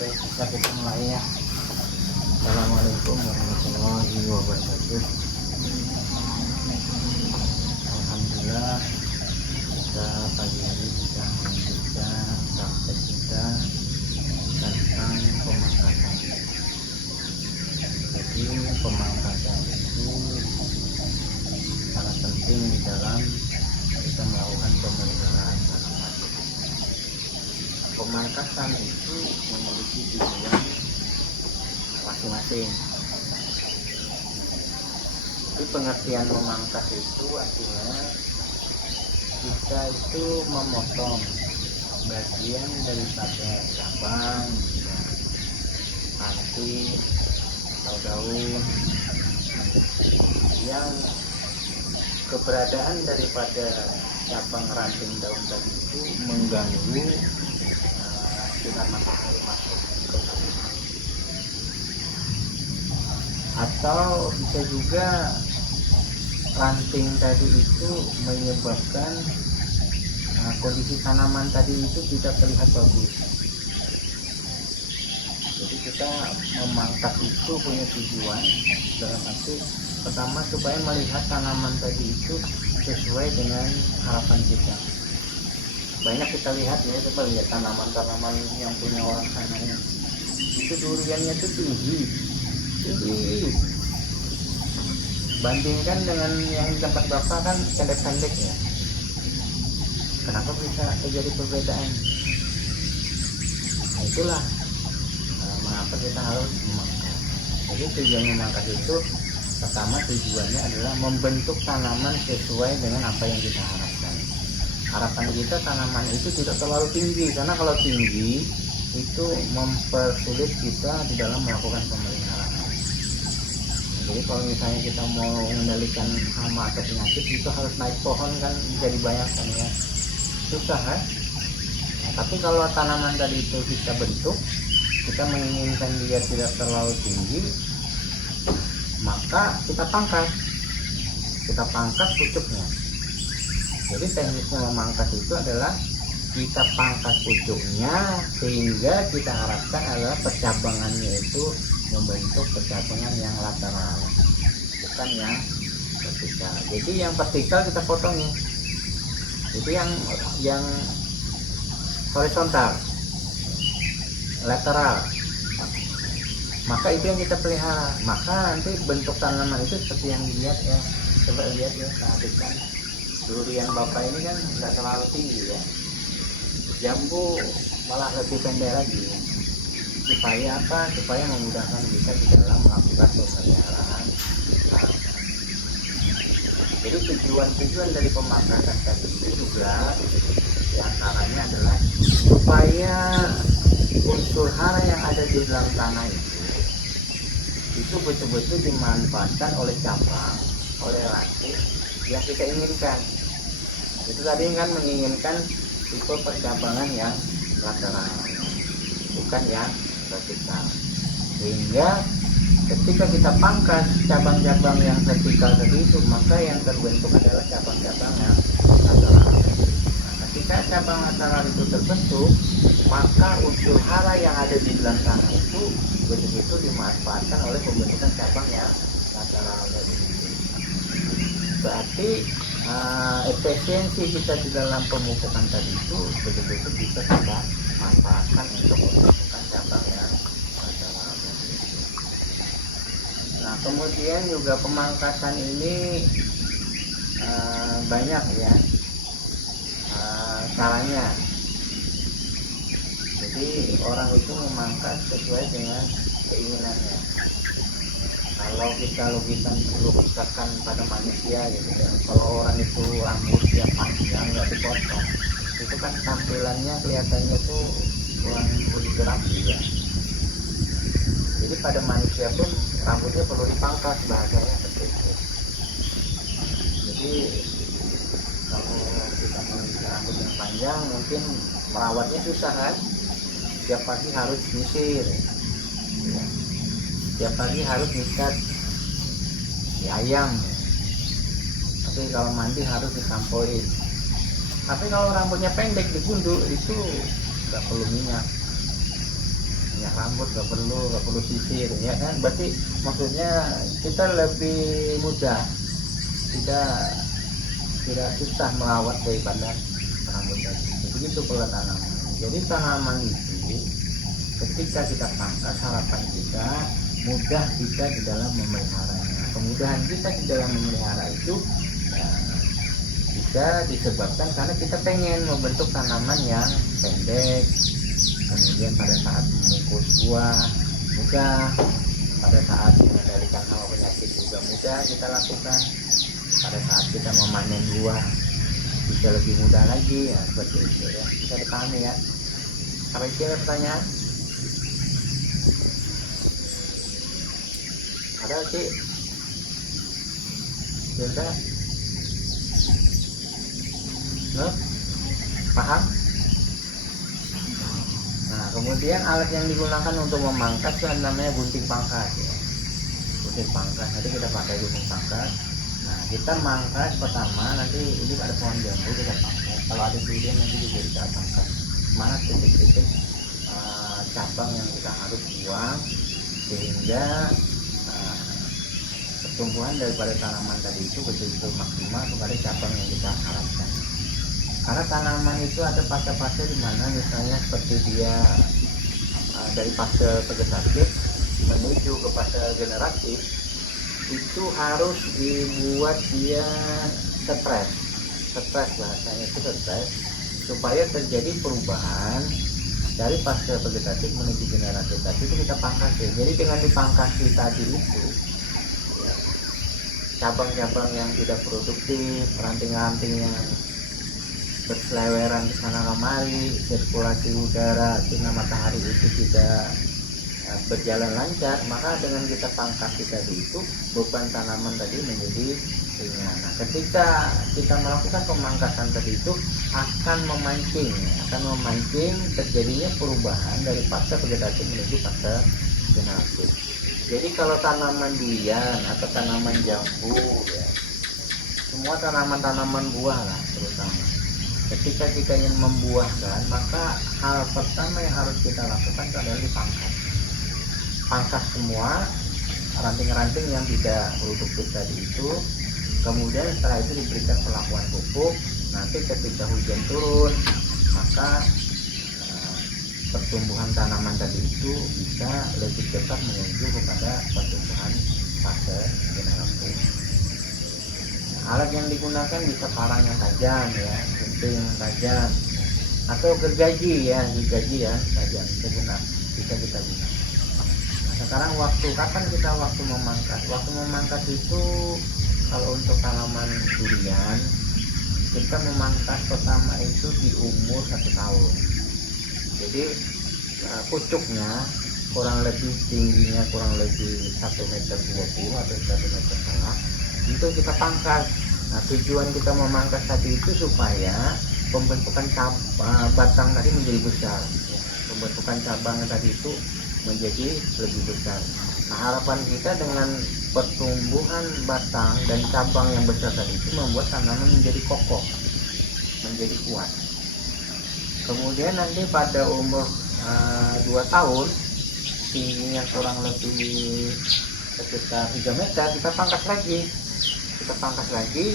Bisa kita mulai ya. Assalamualaikum warahmatullahi wabarakatuh. Alhamdulillah kita pagi hari bisa melanjutkan praktek kita tentang pemangkasan. Jadi pemangkasan itu sangat penting di dalam kita melakukan pemeliharaan tanaman. Pemangkasan itu memiliki tujuan masing-masing. Jadi pengertian memangkas itu artinya kita itu memotong bagian daripada cabang, ranting atau daun yang keberadaan daripada cabang ranting daun tadi itu mengganggu sinar matahari masuk ke tanaman. Atau bisa juga ranting tadi itu menyebabkan kondisi tanaman tadi itu tidak terlihat bagus. Jadi kita memangkas itu punya tujuan dalam arti pertama supaya melihat tanaman tadi itu sesuai dengan harapan kita. Banyak kita lihat ya, coba lihat tanaman-tanaman yang punya orang sananya itu duriannya itu tinggi, bandingkan dengan yang di tempat bapak kan pendek-pendek ya. Kenapa bisa terjadi perbedaan? Nah, itulah mengapa kita harus memangkas. Jadi tujuan memangkas itu pertama tujuannya adalah membentuk tanaman sesuai dengan apa yang kita harapkan. Harapan kita tanaman itu tidak terlalu tinggi, karena kalau tinggi itu mempersulit kita di dalam melakukan pemeliharaan. Jadi kalau misalnya kita mau mengendalikan hama atau penyakit itu harus naik pohon, kan bisa dibayangkan ya, susah kan? Nah, tapi kalau tanaman tadi itu kita bentuk, kita menginginkan dia tidak terlalu tinggi, maka kita pangkas pucuknya. Jadi teknisnya memangkas itu adalah kita pangkas pucuknya sehingga kita harapkan adalah percabangannya itu membentuk percabangan yang lateral, bukan yang vertikal. Jadi yang vertikal kita potongin, itu yang horizontal, lateral. Maka itu yang kita pelihara. Maka nanti bentuk tanaman itu seperti yang dilihat ya. Coba lihat ya, perhatikan. Durian bapak ini kan nggak terlalu tinggi ya. Jambu malah lebih pendek lagi ya. Supaya apa? Supaya memudahkan kita di dalam melakukan pemeliharaan. Jadi tujuan dari pemangkasan tadi itu juga diantaranya adalah supaya unsur hara yang ada di dalam tanah itu betul-betul dimanfaatkan oleh cabang, oleh ranting yang kita inginkan. Itu tadi kan menginginkan tipe percabangan yang lateral, bukan yang vertikal. Sehingga ketika kita pangkas cabang-cabang yang vertikal tadi itu, maka yang terbentuk adalah cabang-cabang yang lateral. Nah, ketika cabang lateral itu terbentuk, maka unsur hara yang ada di dalam tanah itu betul-betul dimanfaatkan oleh pembentukan cabang yang lateral tadi. Berarti efisiensi kita di dalam pemupukan tadi itu betul-betul bisa kita manfaatkan untuk pembentukan cabang yang lateral. Nah, kemudian juga pemangkasan ini banyak ya caranya. Jadi orang itu memangkas sesuai dengan keinginannya. Kalau kita logikakan pada manusia gitu ya, kalau orang itu rambutnya panjang nggak dipotong, itu kan tampilannya kelihatannya tuh kurang begitu rapi ya. Jadi pada manusia pun rambutnya perlu dipangkas, bahasanya seperti itu. Jadi kalau kita memiliki rambut yang panjang, mungkin merawatnya susah kan? Tiap pagi harus nyisir, tiap pagi harus nyikat si ayam. Tapi kalau mandi harus disampoin. Tapi kalau rambutnya pendek digundul itu nggak perlu minyak. minyak rambut nggak perlu sisir ya kan, berarti maksudnya kita lebih mudah, tidak susah merawat daripada rambut tadi. Begitu pola tanaman. Jadi tanaman itu ketika kita pangkas, harapan kita mudah kita di dalam memeliharanya. Kemudahan kita di dalam memelihara itu bisa disebabkan karena kita pengen membentuk tanaman yang pendek, kemudian pada saat mengukus buah mudah, pada saat mengendalikan hawa penyakit juga mudah kita lakukan, pada saat kita memanen buah bisa lebih mudah lagi ya, seperti itu ya. Bisa dipahami ya. Apa itu pertanyaan? Ada sih? Sudah? Loh? Paham? Nah, kemudian alat yang digunakan untuk memangkas itu namanya gunting pangkas ya. Gunting pangkas, nanti kita pakai gunting pangkas. Nah, kita mangkas pertama, nanti ini ada pohon jambu kita pangkas. Kalau ada durian nanti juga kita pangkas. Mana titik-titik cabang yang kita harus buang sehingga pertumbuhan daripada tanaman tadi itu betul-betul maksimal kepada cabang yang kita harapkan. Karena tanaman itu ada fase-fase di mana misalnya seperti dia dari fase vegetatif menuju ke fase generatif itu harus dibuat dia stres bahasanya itu stres, supaya terjadi perubahan dari fase vegetatif menuju generatif tadi itu kita pangkas ya. Jadi dengan dipangkasi tadi itu cabang-cabang yang tidak produktif, ranting-ranting yang berseleweran ke sana kemari, sirkulasi udara sinar matahari itu tidak berjalan lancar, maka dengan kita pangkas tadi itu beban tanaman tadi menjadi ringan. Nah, ketika kita melakukan pemangkasan tadi itu akan memancing terjadinya perubahan dari fase vegetatif menuju fase generatif. Jadi kalau tanaman durian atau tanaman jambu ya, semua tanaman-tanaman buah lah terutama, ketika kita ingin membuahkan, maka hal pertama yang harus kita lakukan adalah dipangkas. Pangkas semua ranting-ranting yang tidak produktif tadi itu, kemudian setelah itu diberikan perlakuan pupuk. Nanti ketika hujan turun, maka pertumbuhan tanaman tadi itu bisa lebih cepat menuju kepada pertumbuhan fase generatif. Alat yang digunakan bisa parang yang tajam ya, gunting yang tajam, atau gergaji ya, tajam bisa kita gunakan. Nah, sekarang kapan kita memangkas? Waktu memangkas itu kalau untuk tanaman durian kita memangkas pertama itu di umur 1 tahun. Jadi pucuknya kurang lebih tingginya kurang lebih 1,20 meter atau 1,5 meter itu kita pangkas. Nah, tujuan kita memangkas tadi itu supaya pembentukan batang tadi menjadi besar ya. Pembentukan cabang tadi itu menjadi lebih besar. Nah, harapan kita dengan pertumbuhan batang dan cabang yang besar tadi itu membuat tanaman menjadi kokoh, menjadi kuat. Kemudian nanti pada umur 2 tahun tingginya kurang lebih sekitar 3 meter kita pangkas lagi.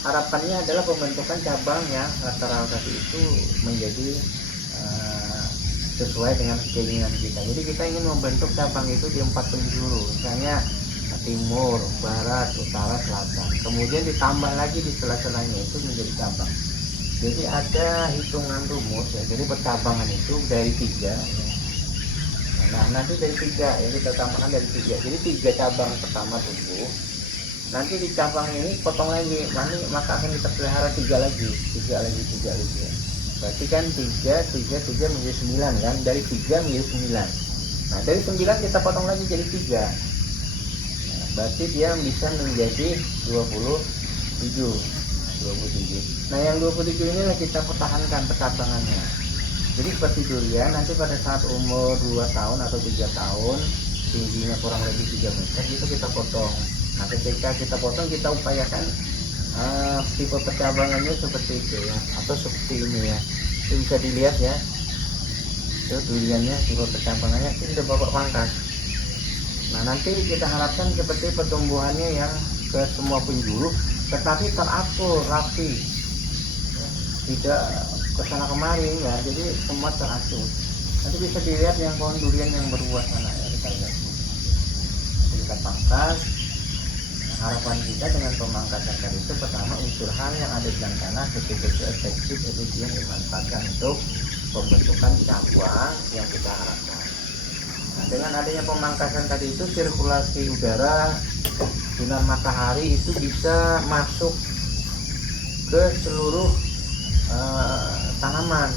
Harapannya adalah pembentukan cabang yang lateral tadi itu menjadi sesuai dengan keinginan kita. Jadi kita ingin membentuk cabang itu di 4 penjuru, misalnya timur, barat, utara, selatan. Kemudian ditambah lagi di sela-selanya itu menjadi cabang. Jadi ada hitungan rumus ya. Jadi percabangan itu dari 3 ya. Nah, nanti dari 3 ya, kita tambahkan dari 3. Jadi 3 cabang pertama tumbuh. Nanti di cabang ini potong lagi, maka akan kita pelihara 3 lagi ya. Berarti kan 3 menjadi 9 kan, dari 3 menjadi 9. Nah, dari 9 kita potong lagi jadi 3. Nah, berarti dia bisa menjadi 27. Nah, yang 27 inilah kita pertahankan percabangannya. Jadi seperti durian, nanti pada saat umur 2 tahun atau 3 tahun tingginya kurang lebih 3 meter itu kita potong. Nah, ketika kita potong kita upayakan tipe percabangannya seperti itu ya, atau seperti ini ya. Itu bisa dilihat ya. itu duriannya, tipe percabangannya itu sudah bapak pangkas. Nah nanti kita harapkan seperti pertumbuhannya yang ke semua penjuru, tetapi teratur rapi, tidak kesana kemari ya, jadi semua teratur. Nanti bisa dilihat yang pohon durian yang berbuah sana ya, kita lihat. Kita pangkas. Harapan kita dengan pemangkasan tadi itu pertama unsur hal yang ada di dalam tanah betul-betul efektif, efisien dimanfaatkan untuk pembentukan cabang yang kita harapkan. Nah, dengan adanya pemangkasan tadi itu sirkulasi udara sinar matahari itu bisa masuk ke seluruh tanaman.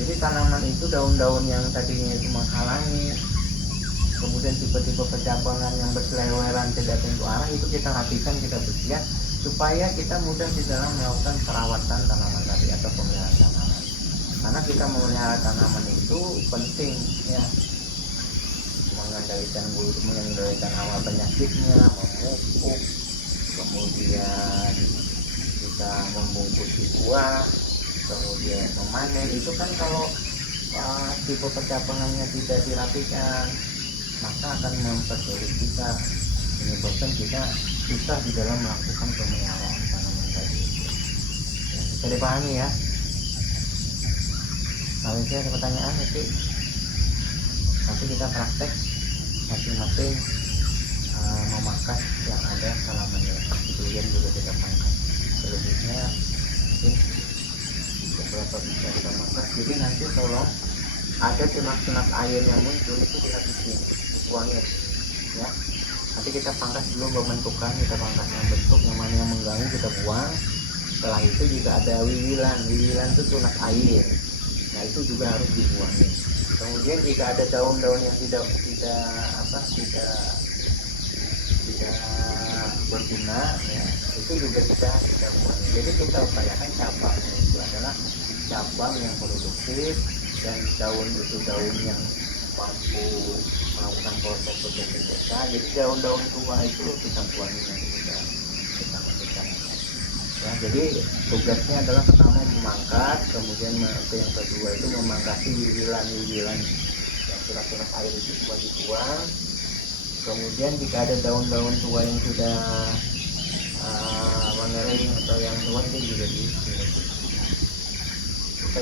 Jadi tanaman itu daun-daun yang tadinya itu menghalangi, kemudian tipe-tipe pencabangan yang berseleweran tidak tentu arah itu kita rapikan, kita bersihkan supaya kita mudah di dalam melakukan perawatan tanaman tadi atau pemeliharaan tanaman. Karena kita memelihara tanaman itu penting ya, mengendalikan hama penyakitnya, memupuk, kemudian kita membungkus buah, kemudian memanen. Itu kan kalau tipe pencabangannya tidak dirapikan maka akan mempersulit kita, menyebabkan kita susah di dalam melakukan pemeliharaan tanaman tadi. Ya, bisa dipahami ya. Kalau ada pertanyaan nanti kita praktek masing-masing memangkas yang ada tanamannya. Kemudian juga kita pangkas. Selebihnya mungkin beberapa bisa kita pangkas. Jadi nanti tolong ada tunas-tunas air yang muncul itu dihabisin, buangnya ya. Nanti kita pangkas dulu pembentukan, kita pangkas yang bentuk, yang mana yang mengganggu kita buang. Setelah itu juga ada wiwilan itu tunas air, nah itu juga harus dibuang. Kemudian jika ada daun-daun yang tidak berguna ya, itu juga kita buang. Jadi kita upayakan cabang itu adalah cabang yang produktif, dan daun itu daun yang mampu melakukan proses fotosintesa. Jadi daun-daun tua itu kita buangin, nanti kita masukkan ya. Jadi tugasnya adalah pertama memangkas, kemudian yang kedua itu memangkasi wiwilan yang surat-surat air itu semua dibuang. Kemudian jika ada daun-daun tua yang sudah mengering atau yang tua itu juga bisa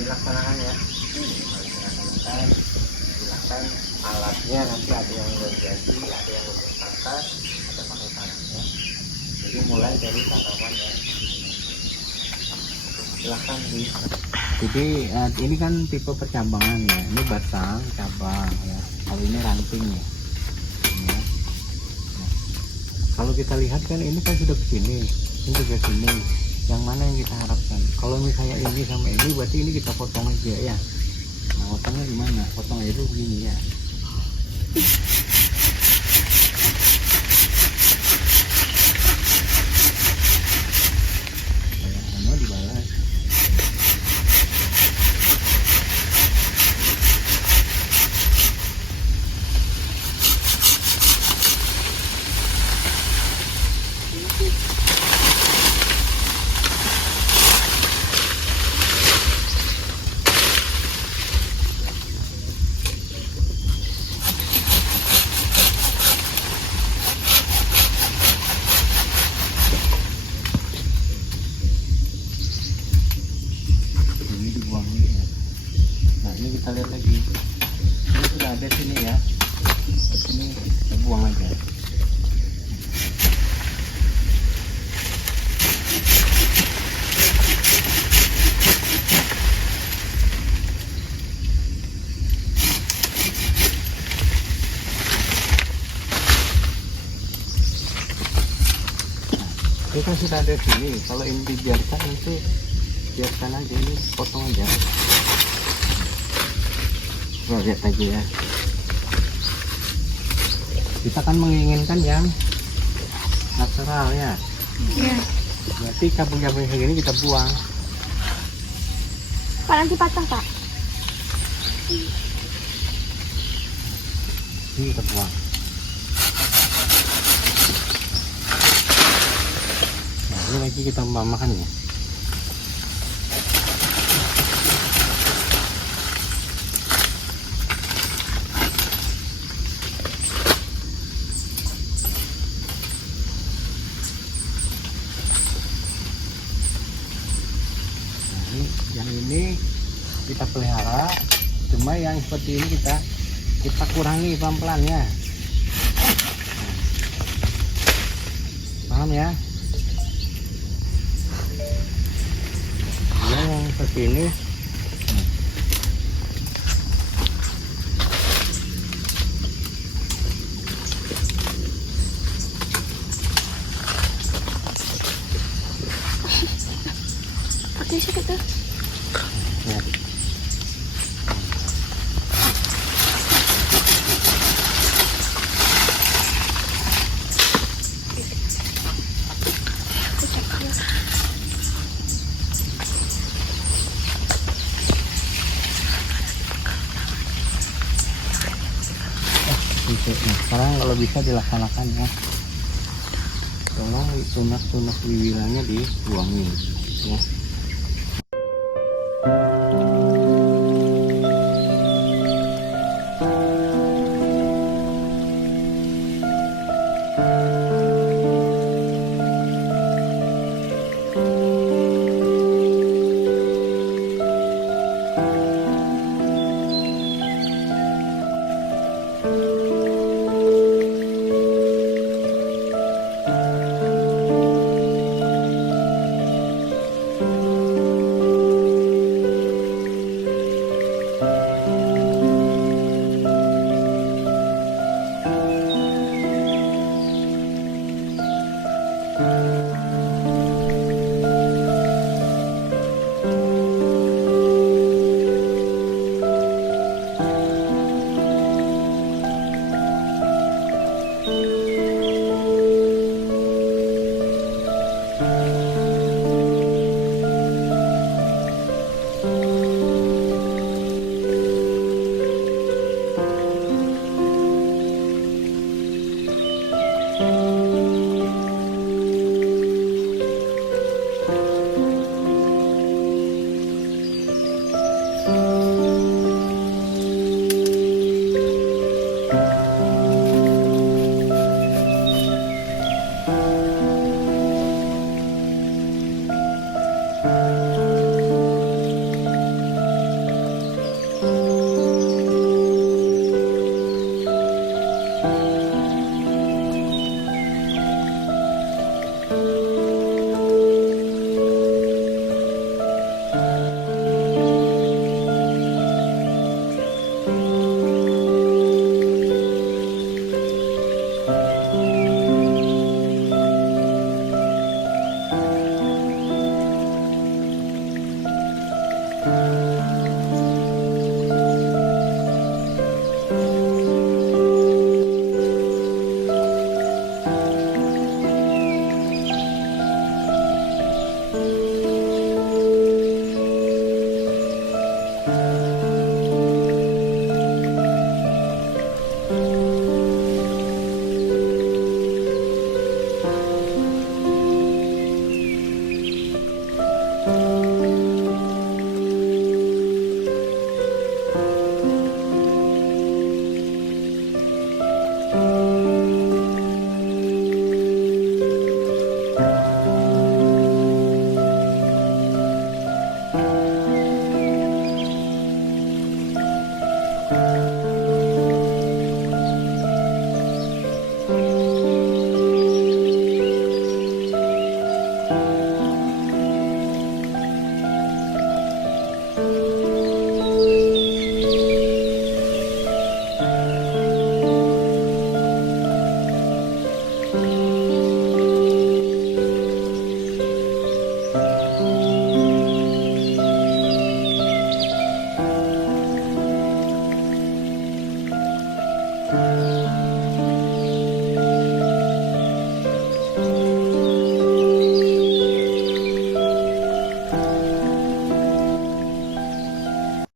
dilaksanakan ya. Silakan alatnya nanti ada yang berjadi, ada yang berpangkas, ada pakai tangannya. Jadi mulai dari tanaman ya. Silakan di. Jadi ini kan tipe percabangan ya. Ini batang, cabang ya. Kalau ini ranting ya. Nah, kalau kita lihat kan ini kan sudah ke sini, ini juga sini. Yang mana yang kita harapkan? Kalau misalnya ini sama ini, berarti ini kita potong aja ya. Nah, potongnya gimana? Potong aja dulu begini ya. Semua dibalas. Kita lihat lagi, ini sudah ada sini ya, sini kita buang aja. Ini kan sudah ada sini, kalau ini dibiarkan nanti biarkan aja, ini potong aja. Lihat aja ya, kita kan menginginkan yang natural ya. Iya. Berarti cabang-cabang kayak gini kita buang. Pak, nanti patah Pak. Ini kita buang. Nah ini lagi kita makan ya. kita pelihara, cuma yang seperti ini kita kurangi pelan-pelan ya. Paham ya? Yang seperti ini Oke, sakit tuh. ya. Nah, sekarang kalau bisa dilaksanakan ya, tolong tunas-tunas bibirnya dibuangin ya.